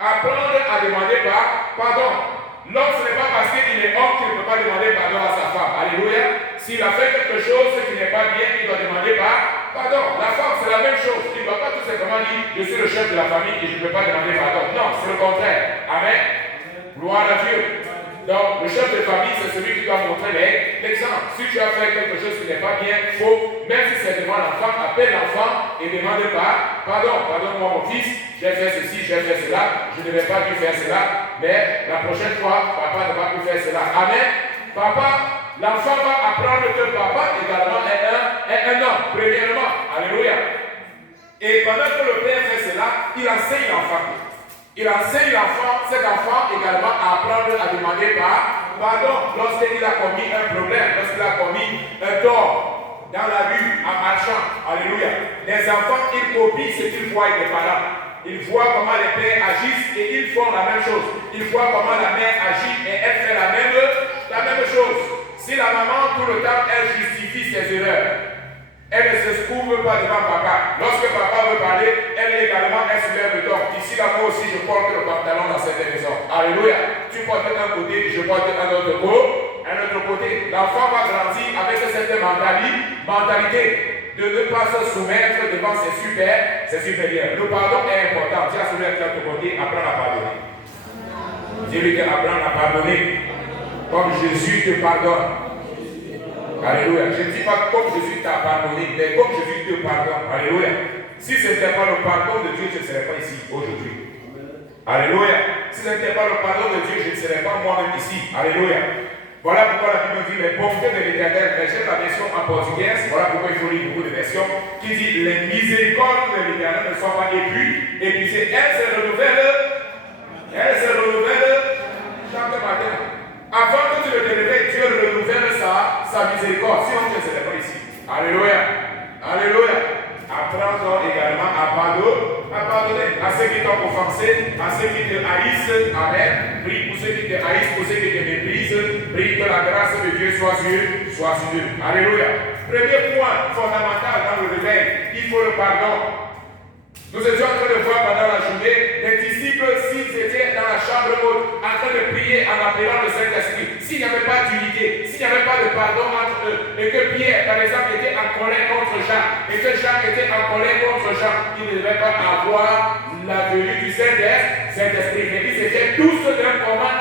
Apprendre à demander pardon. L'homme, ce n'est pas parce qu'il est homme qu'il ne peut pas demander pardon à sa femme. Alléluia. S'il a fait quelque chose qui n'est pas bien, il doit demander pardon. La femme, c'est la même chose. Il ne va pas tout simplement dire, je suis le chef de la famille et je ne peux pas demander pardon. Non, c'est le contraire. Amen. Gloire à Dieu. Donc, le chef de famille, c'est celui qui doit montrer l'exemple. Si tu as fait quelque chose qui n'est pas bien, faux, même si c'est devant l'enfant, appelle l'enfant et demande pardon. Pardonne-moi mon fils, j'ai fait ceci, j'ai fait cela, je ne devais pas dû faire cela, mais la prochaine fois, papa ne va plus faire cela. Amen. Papa, l'enfant va apprendre que papa également est un homme, premièrement. Alléluia. Et pendant que le père fait cela, il enseigne l'enfant. Il enseigne cet enfant également à apprendre à demander pardon lorsqu'il a commis un problème, lorsqu'il a commis un tort dans la rue en marchant. Alléluia. Les enfants, ils copient ce qu'ils voient des parents. Ils voient comment les pères agissent et ils font la même chose. Ils voient comment la mère agit et elle fait la même chose. Si la maman, tout le temps, elle justifie ses erreurs, elle ne se couvre pas devant papa. Lorsque papa veut parler, elle également, elle soulève le ton. Ici, là, moi aussi, je porte le pantalon dans cette maison. Alléluia. Tu portes un côté, je porte un autre côté. L'enfant va grandir avec cette mentalité de ne pas se soumettre devant ses supérieurs. Le pardon est important. Tu as soulevé de l'autre côté, apprends à pardonner. Dis-lui qu'apprends à pardonner. Comme Jésus te pardonne. Alléluia. Je ne dis pas comme Jésus t'a pardonné, mais comme Jésus te pardonne. Alléluia. Si ce n'était pas le pardon de Dieu, je ne serais pas ici aujourd'hui. Alléluia. Si ce n'était pas le pardon de Dieu, je ne serais pas moi-même ici. Alléluia. Voilà pourquoi la Bible dit les bontés de l'Éternel. Mais j'ai la version en portugaise. Voilà pourquoi il faut lire beaucoup de versions qui dit les miséricordes de l'Éternel ne sont pas épuisées. Elles se renouvellent chaque matin. Avant que tu ne te réveilles, Dieu renouvelle sa miséricorde. Sinon, tu ne serais pas ici. Alléluia. Alléluia. Apprends donc également à pardonner à ceux qui t'ont offensé, à ceux qui te haïssent. Amen. Prie pour ceux qui te haïssent, pour ceux qui te méprisent. Prie que la grâce de Dieu soit sur eux. Alléluia. Premier point fondamental dans le réveil, il faut le pardon. Nous étions en train de voir pendant la journée les disciples, s'ils étaient dans la chambre haute, en train de prier en appelant le Saint-Esprit. S'il n'y avait pas d'unité, s'il n'y avait pas de pardon entre eux, et que Pierre, par exemple, était en colère contre Jean, et que Jean était en colère contre Jean, il ne devait pas avoir la venue du Saint-Esprit. Mais ils étaient tous d'un commun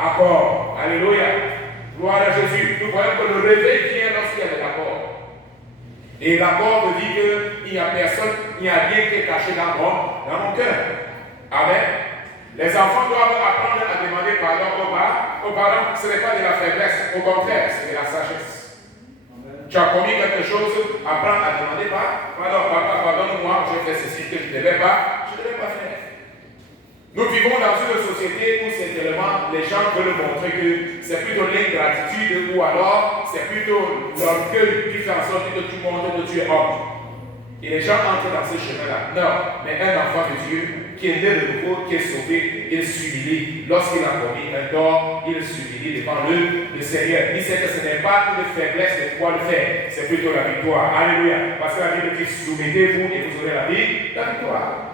accord. Alléluia. Gloire à Jésus. Nous voyons que le réveil vient lorsqu'il y a de l'accord. Et l'accord veut dire qu'il n'y a personne, il n'y a rien qui est caché dans mon cœur. Amen. Les enfants doivent apprendre à demander pardon aux parents. Ce n'est pas de la faiblesse, au contraire, c'est de la sagesse. Amen. Tu as commis quelque chose, apprends à demander pardon. Papa, pardonne-moi, j'ai fait ceci que je ne devais pas faire. Nous vivons dans une société où c'est tellement les gens veulent montrer que c'est plutôt l'ingratitude ou alors c'est plutôt l'orgueil qui fait en sorte que tu montres que tu es homme. Et les gens entrent dans ce chemin-là. Non, mais un enfant de Dieu qui est né de nouveau, qui est sauvé, il s'humilie. Lorsqu'il a commis un tort, il s'humilie devant le Seigneur. Il sait que ce n'est pas une faiblesse de pouvoir le faire, c'est plutôt la victoire. Alléluia. Parce que la Bible dit soumettez-vous et vous aurez la victoire.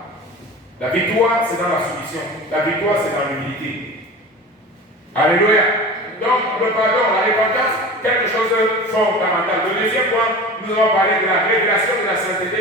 La victoire, c'est dans la soumission. La victoire, c'est dans l'humilité. Alléluia. Donc, le pardon, la repentance, quelque chose de fondamental. Le deuxième point, nous allons parler de la révélation de la sainteté.